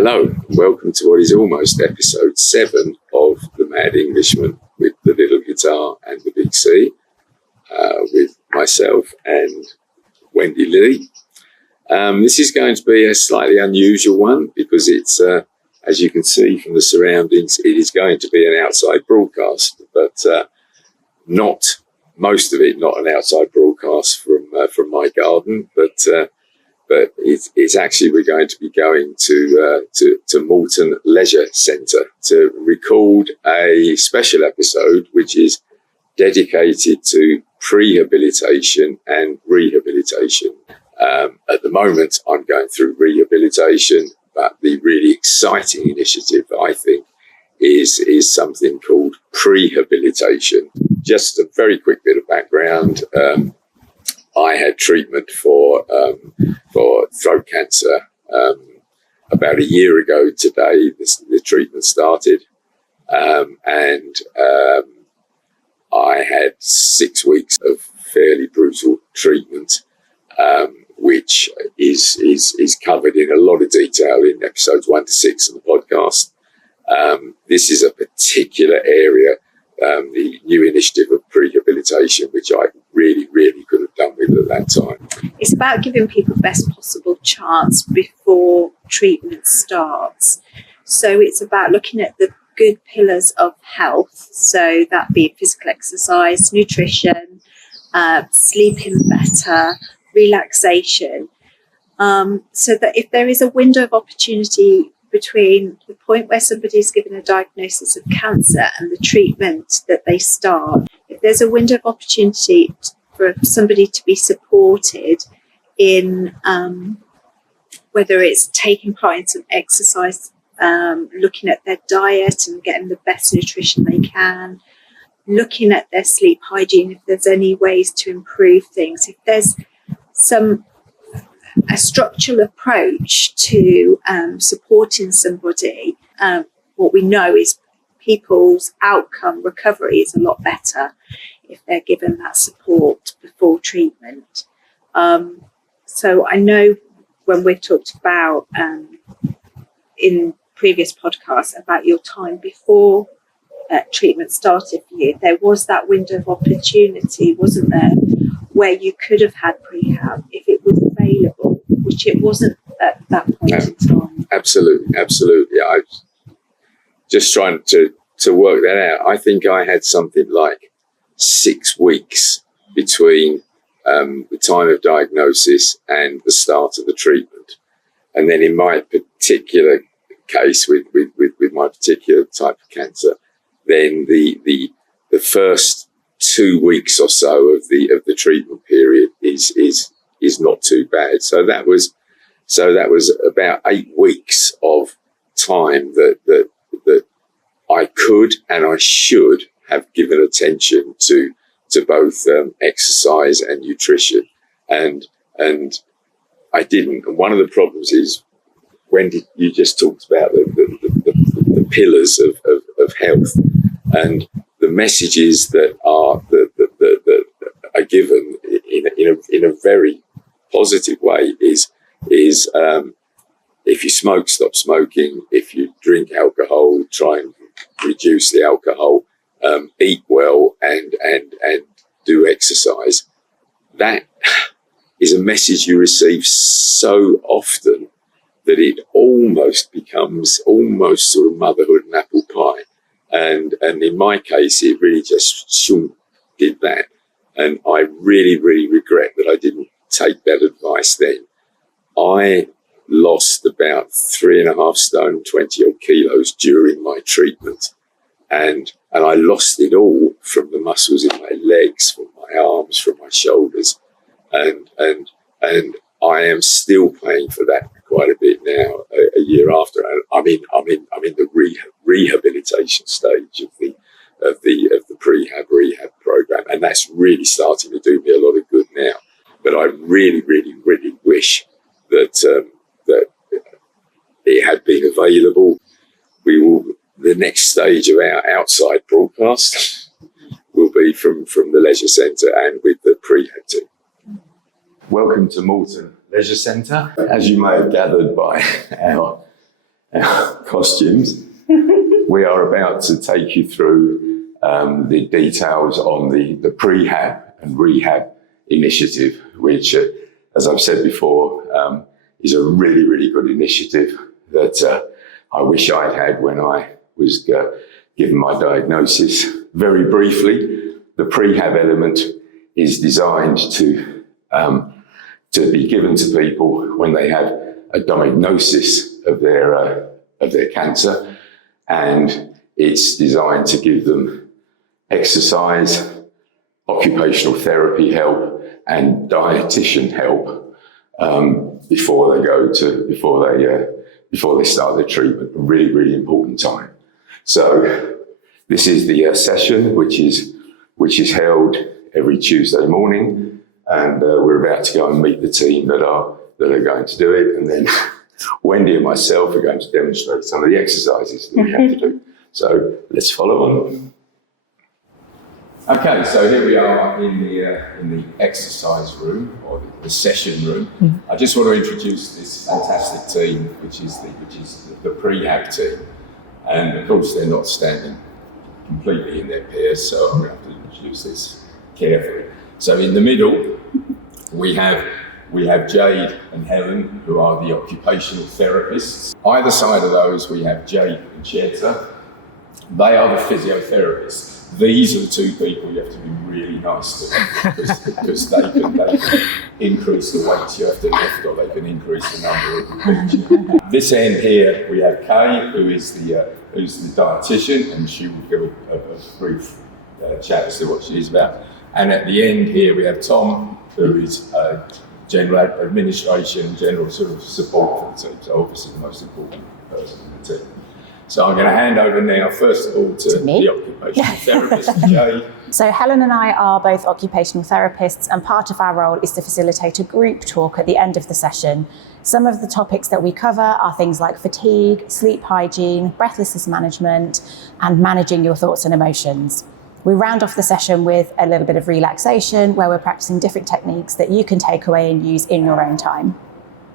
Hello, welcome to what is almost episode 7 of The Mad Englishman with the little guitar and the big C, with myself and Wendy Lilly. This is going to be a slightly unusual one because it's, as you can see from the surroundings, it is going to be an outside broadcast, but not most of it, not an outside broadcast from my garden, but it's actually, we're going to be going to Moulton Leisure Centre to record a special episode which is dedicated to prehabilitation and rehabilitation. At the moment, I'm going through rehabilitation, but the really exciting initiative, I think, is something called prehabilitation. Just a very quick bit of background. I had treatment for throat cancer about a year ago today. The treatment started, and I had 6 weeks of fairly brutal treatment, which is covered in a lot of detail in episodes 1 to 6 of the podcast. This is a particular area, the new initiative of prehabilitation, which I really could have done with at that time. It's about giving people the best possible chance before treatment starts. So it's about looking at the good pillars of health, so that be physical exercise, nutrition, sleeping better, relaxation, so that if there is a window of opportunity between the point where somebody is given a diagnosis of cancer and the treatment that they start, if there's a window of opportunity for somebody to be supported in whether it's taking part in some exercise, looking at their diet and getting the best nutrition they can, looking at their sleep hygiene, if there's any ways to improve things, if there's a structural approach to supporting somebody, what we know is people's outcome recovery is a lot better if they're given that support before treatment. So I know when we've talked about in previous podcasts about your time before treatment started for you, there was that window of opportunity, wasn't there, where you could have had prehab if it was available, which it wasn't at that point in time. Absolutely. I was just trying to work that out. I think I had something like 6 weeks between the time of diagnosis and the start of the treatment. And then in my particular case, with my particular type of cancer, then the first 2 weeks or so of the treatment period is not too bad. So that was about 8 weeks of time that I could and I should have given attention to both exercise and nutrition, and I didn't. And one of the problems is, Wendy, you just talked about the pillars of health, and the messages that are given in a very positive way is if you smoke, stop smoking. If you drink alcohol, try and reduce the alcohol. Eat well and do exercise. That is a message you receive so often that it almost becomes sort of motherhood and apple pie. And in my case, it really just did that. And I really regret that I didn't take that advice then. I lost about 3.5 stone, 20 odd kilos during my treatment. And I lost it all from the muscles in my legs, from my arms, from my shoulders. And I am still paying for that quite a bit now, a year after. I'm in the rehabilitation stage of the Prehab Rehab program, and that's really starting to do me a lot of good now. But I really wish that it had been available. The next stage of our outside broadcast will be from the Leisure Centre and with the Prehab team. Welcome to Moulton Leisure Centre. As you may have gathered by our our costumes, we are about to take you through the details on the Prehab and Rehab initiative, which, as I've said before, is a really, really good initiative that I wish I'd had when I was given my diagnosis. Very briefly, the Prehab element is designed to be given to people when they have a diagnosis of their cancer, and it's designed to give them exercise, occupational therapy help, and dietitian help before they start their treatment. A really, really important time. So this is the session which is held every Tuesday morning, and we're about to go and meet the team that are going to do it, and then Wendy and myself are going to demonstrate some of the exercises that we have to do. So let's follow on. Okay, so here we are in the exercise room, or the session room. I just want to introduce this fantastic team, which is the Prehab team, and of course they're not standing completely in their pairs, so I'm going to have to introduce this carefully. So in the middle, we have Jade and Helen, who are the occupational therapists. Either side of those, we have Jade and Cheta. They are the physiotherapists. These are the two people you have to be really nice to, because they can increase the weights you have to lift, or they can increase the number of repeats. This end here, we have Kay, who's the dietitian, and she will give a brief chat as to what she's about. And at the end here, we have Tom, who is general administration, general sort of support for the team. So obviously the most important person in the team. So I'm going to hand over now, first of all, to the occupational therapist, Jade. So Helen and I are both occupational therapists, and part of our role is to facilitate a group talk at the end of the session. Some of the topics that we cover are things like fatigue, sleep hygiene, breathlessness management, and managing your thoughts and emotions. We round off the session with a little bit of relaxation, where we're practicing different techniques that you can take away and use in your own time.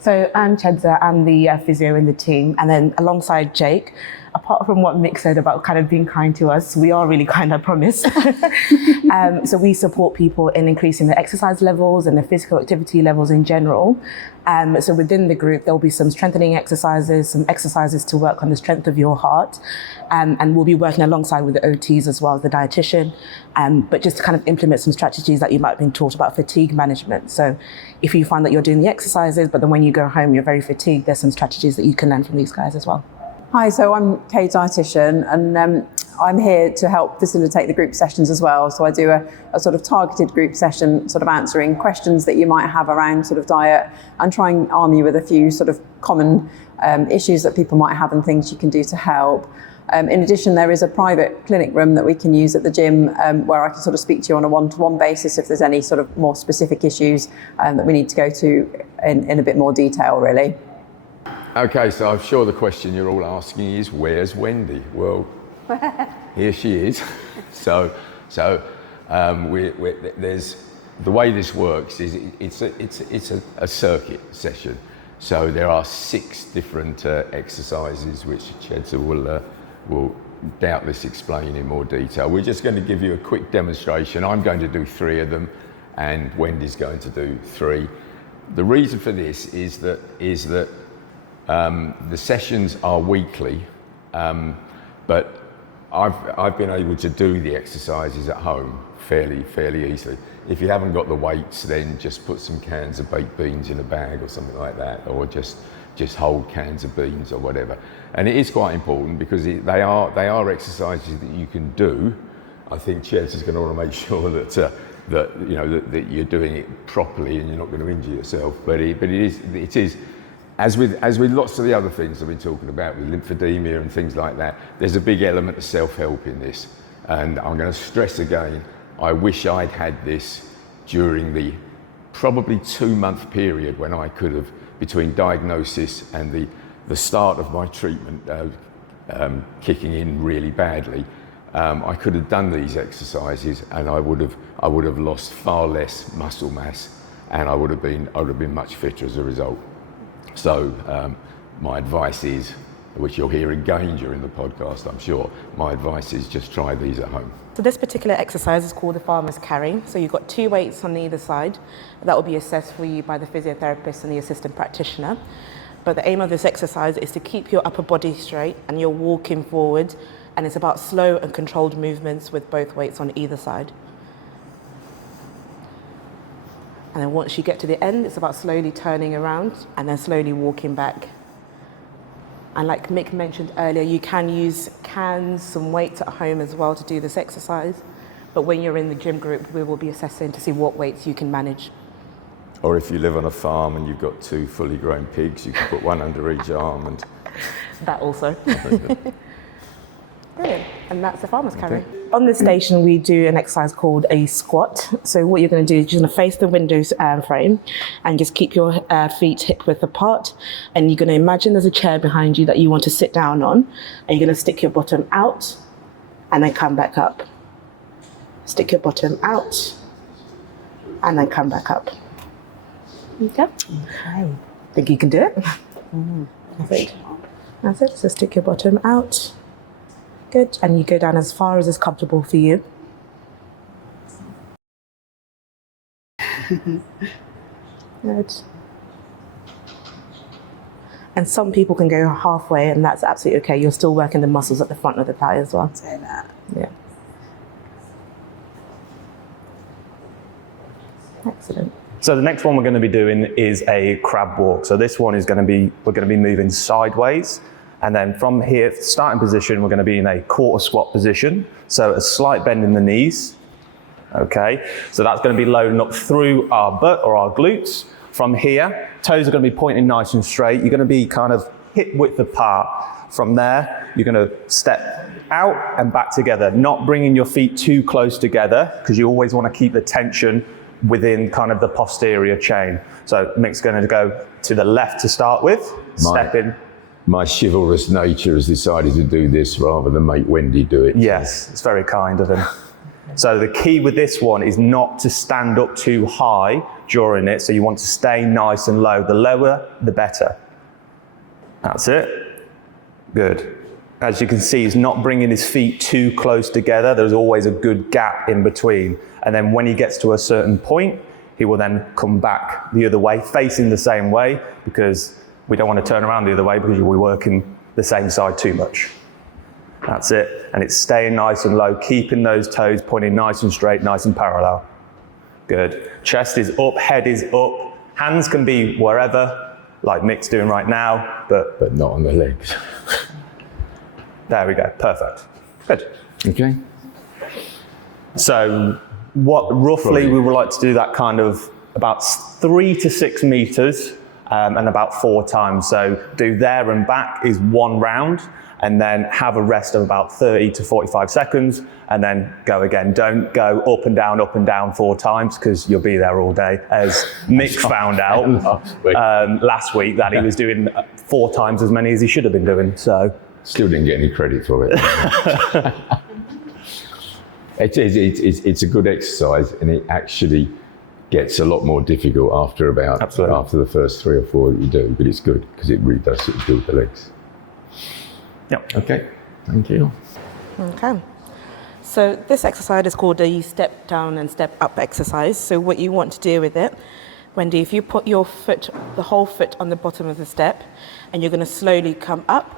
So I'm Chedza, I'm the physio in the team, and then alongside Jake, apart from what Mick said about kind of being kind to us, we are really kind, I promise. So we support people in increasing their exercise levels and their physical activity levels in general. So within the group, there'll be some strengthening exercises, some exercises to work on the strength of your heart. And we'll be working alongside with the OTs as well as the dietitian, but just to kind of implement some strategies that you might have been taught about fatigue management. So if you find that you're doing the exercises, but then when you go home, you're very fatigued, there's some strategies that you can learn from these guys as well. Hi, so I'm Kay, dietitian, and I'm here to help facilitate the group sessions as well. So I do a sort of targeted group session, sort of answering questions that you might have around sort of diet, and try and arm you with a few sort of common issues that people might have and things you can do to help. In addition, there is a private clinic room that we can use at the gym where I can sort of speak to you on a one-to-one basis if there's any sort of more specific issues that we need to go to in a bit more detail, really. Okay, so I'm sure the question you're all asking is, where's Wendy? Well, here she is. So there's the way this works is it's a circuit session. So there are 6 different exercises which Chedza will doubtless explain in more detail. We're just going to give you a quick demonstration. I'm going to do 3 of them, and Wendy's going to do 3. The reason for this is that the sessions are weekly, but I've been able to do the exercises at home fairly easily. If you haven't got the weights, then just put some cans of baked beans in a bag or something like that, or just hold cans of beans or whatever. And it is quite important because they are exercises that you can do. I think Chedza is going to want to make sure that you're doing it properly and you're not going to injure yourself. But it is. As with lots of the other things I've been talking about, with lymphedema and things like that, there's a big element of self-help in this. And I'm going to stress again, I wish I'd had this during the probably 2-month period when I could have, between diagnosis and the start of my treatment kicking in really badly, I could have done these exercises, and I would have lost far less muscle mass, and I would have been much fitter as a result. So my advice is, which you'll hear again during the podcast, I'm sure. My advice is just try these at home. So this particular exercise is called the farmer's carry. So you've got 2 weights on either side. That will be assessed for you by the physiotherapist and the assistant practitioner. But the aim of this exercise is to keep your upper body straight and you're walking forward, and it's about slow and controlled movements with both weights on either side. And then once you get to the end, it's about slowly turning around and then slowly walking back. And like Mick mentioned earlier, you can use cans, some weights at home as well to do this exercise. But when you're in the gym group, we will be assessing to see what weights you can manage. Or if you live on a farm and you've got 2 fully grown pigs, you can put one under each arm. And that also. Brilliant. And that's the farmer's carry. On this station, we do an exercise called a squat. So what you're going to do is you're going to face the window frame and just keep your feet hip width apart. And you're going to imagine there's a chair behind you that you want to sit down on. And you're going to stick your bottom out and then come back up. Stick your bottom out and then come back up. Okay. Think you can do it? Perfect. That's it. So stick your bottom out. Good. And you go down as far as is comfortable for you. Good. And some people can go halfway, and that's absolutely okay. You're still working the muscles at the front of the thigh as well. Say that. Yeah. Excellent. So the next one we're going to be doing is a crab walk. So this one is going to be, we're going to be moving sideways. And then from here, starting position, we're going to be in a quarter squat position. So a slight bend in the knees. Okay. So that's going to be loading up through our butt or our glutes. From here, toes are going to be pointing nice and straight. You're going to be kind of hip width apart. From there, you're going to step out and back together, not bringing your feet too close together because you always want to keep the tension within kind of the posterior chain. So Mick's going to go to the left to start with, step in. My chivalrous nature has decided to do this rather than make Wendy do it. Yes, it's very kind of him. So the key with this one is not to stand up too high during it. So you want to stay nice and low. The lower, the better. That's it. Good. As you can see, he's not bringing his feet too close together. There's always a good gap in between. And then when he gets to a certain point, he will then come back the other way, facing the same way, because we don't want to turn around the other way because you'll be working the same side too much. That's it. And it's staying nice and low, keeping those toes pointing nice and straight, nice and parallel. Good. Chest is up, head is up. Hands can be wherever, like Mick's doing right now, but not on the legs. There we go. Perfect. Good. Okay. So what roughly we would like to do that kind of about 3 to 6 meters and about 4 times. So do there and back is 1 round, and then have a rest of about 30 to 45 seconds and then go again. Don't go up and down 4 times because you'll be there all day. As Mick found out last week that he was doing 4 times as many as he should have been doing. So still didn't get any credit for it. It's a good exercise, and it actually gets a lot more difficult after the first 3 or 4 that you do, but it's good because it really does sort of build the legs. Yep. Okay, thank you. Okay. So this exercise is called a step down and step up exercise. So what you want to do with it, Wendy, if you put your foot, the whole foot on the bottom of the step, and you're going to slowly come up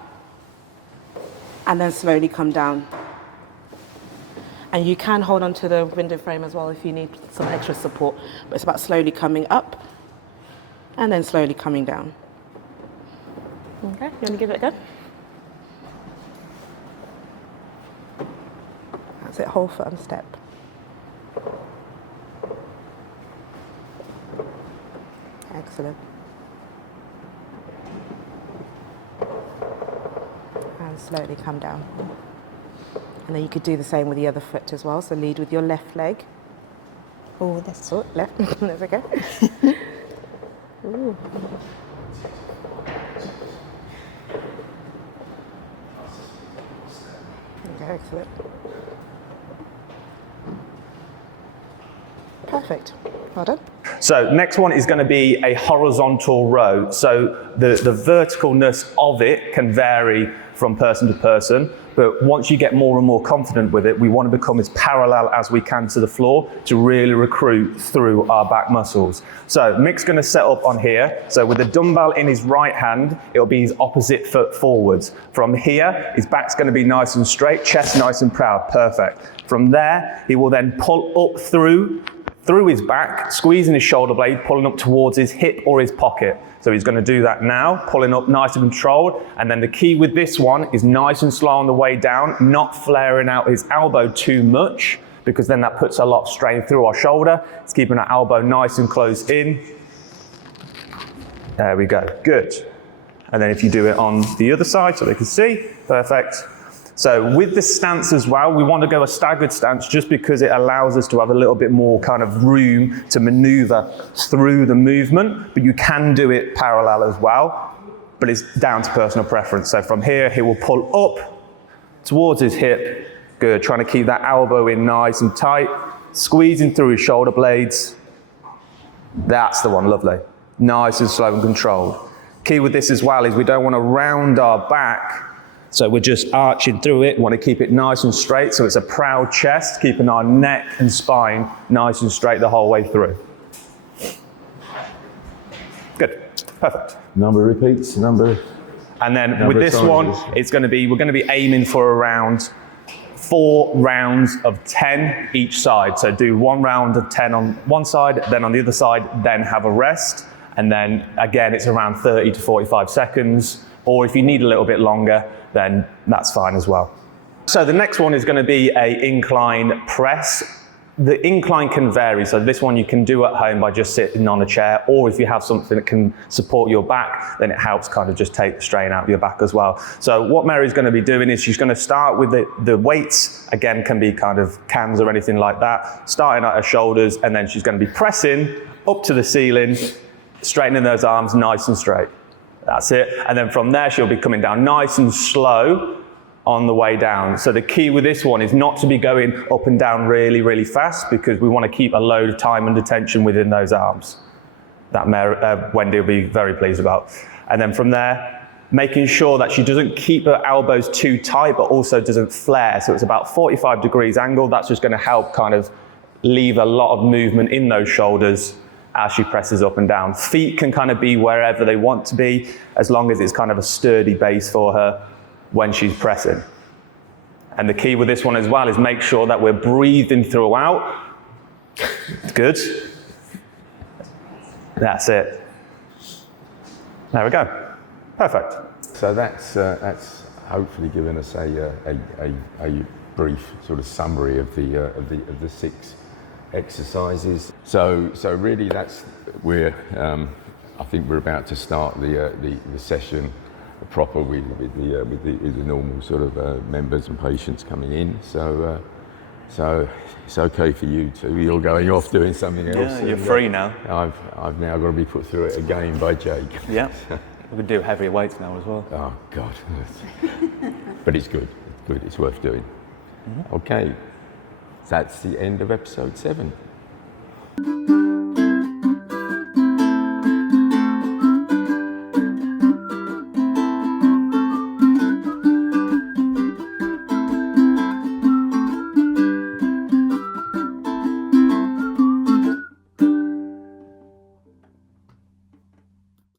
and then slowly come down. And you can hold on to the window frame as well if you need some extra support, but it's about slowly coming up and then slowly coming down. Okay, you want to give it a go? That's it, whole foot on step. Excellent. And slowly come down. And then you could do the same with the other foot as well. So lead with your left leg. Oh, that's Left. That's okay. Ooh. Okay, excellent. Perfect. Well done. So next one is going to be a horizontal row. So the verticalness of it can vary from person to person, but once you get more and more confident with it, we want to become as parallel as we can to the floor to really recruit through our back muscles. So Mick's going to set up on here. So with the dumbbell in his right hand, it'll be his opposite foot forwards. From here, his back's going to be nice and straight, chest nice and proud, perfect. From there, he will then pull up through his back, squeezing his shoulder blade, pulling up towards his hip or his pocket. So he's going to do that now, pulling up nice and controlled. And then the key with this one is nice and slow on the way down, not flaring out his elbow too much, because then that puts a lot of strain through our shoulder. It's keeping our elbow nice and closed in. There we go, good. And then if you do it on the other side so they can see, perfect. So with the stance as well, we want to go a staggered stance just because it allows us to have a little bit more kind of room to maneuver through the movement, but you can do it parallel as well, but it's down to personal preference. So from here, he will pull up towards his hip, good, trying to keep that elbow in nice and tight, squeezing through his shoulder blades. That's the one, lovely. Nice and slow and controlled. Key with this as well is we don't want to round our back. So we're just arching through it, want to keep it nice and straight, so it's a proud chest, keeping our neck and spine nice and straight the whole way through. Good, perfect. Number of repeats, And then with this one, we're going to be aiming for around 4 rounds of 10 each side. So do 1 round of 10 on one side, then on the other side, then have a rest. And then again, it's around 30 to 45 seconds. Or if you need a little bit longer, then that's fine as well. So the next one is going to be an incline press. The incline can vary. So this one you can do at home by just sitting on a chair, or if you have something that can support your back, then it helps kind of just take the strain out of your back as well. So what Mary's going to be doing is she's going to start with the weights, again, can be kind of cans or anything like that, starting at her shoulders, and then she's going to be pressing up to the ceiling, straightening those arms nice and straight. That's it. And then from there, she'll be coming down nice and slow on the way down. So the key with this one is not to be going up and down really, really fast, because we want to keep a load of time and attention within those arms. That Wendy will be very pleased about. And then from there, making sure that she doesn't keep her elbows too tight, but also doesn't flare. So it's about 45 degrees angle. That's just going to help kind of leave a lot of movement in those shoulders as she presses up and down. Feet can kind of be wherever they want to be, as long as it's kind of a sturdy base for her when she's pressing. And the key with this one as well is make sure that we're breathing throughout. Good. That's it. There we go. Perfect. So that's hopefully given us a brief sort of summary of the 6 exercises. So really that's where I think we're about to start the session proper with the normal sort of members and patients coming in. So it's okay for you two. You're going off doing something else. Yeah, you're free now. I've now got to be put through it again by Jake. Yeah. We can do heavier weights now as well. Oh God. But it's good. It's good. It's worth doing. Mm-hmm. Okay. That's the end of episode 7.